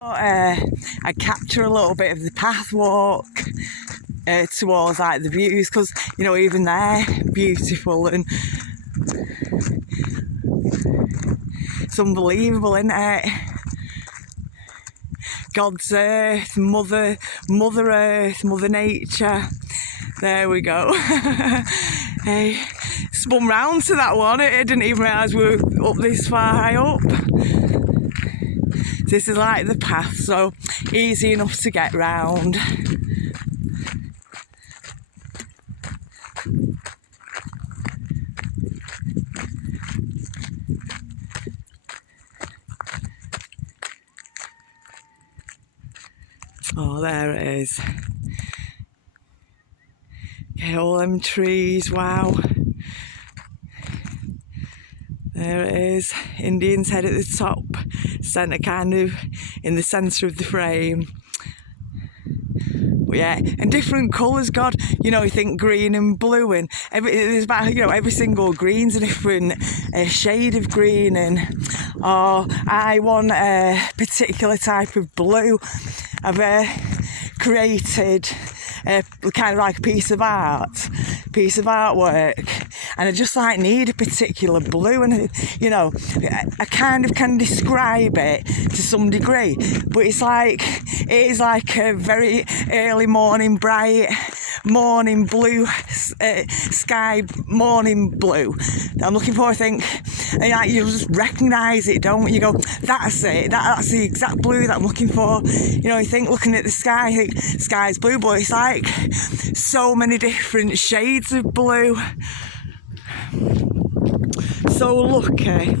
I capture a little bit of the path walk towards like the views, because you know even they're beautiful and it's unbelievable, isn't it? God's earth, Mother Earth, Mother Nature. There we go. Hey, spun round to that one. I didn't even realise we were up this far high up. This is like the path, so easy enough to get round. Oh, there it is. Okay, all them trees, wow. There it is, Indian's Head at the top, centre kind of in the centre of the frame. But yeah, and different colours, God, you know, you think green and blue, and there's about, you know, every single green's a different shade of green, and I want a particular type of blue. I've created kind of like a piece of artwork, and I just like need a particular blue, and you know I kind of can describe it to some degree, but it is like a very early morning bright morning blue sky morning blue that I'm looking for. I think, and like, you just recognise it, don't you? Go, that's it, that's the exact blue that I'm looking for. You know, you think looking at the sky, you think the sky's blue, but it's like so many different shades of blue. So lucky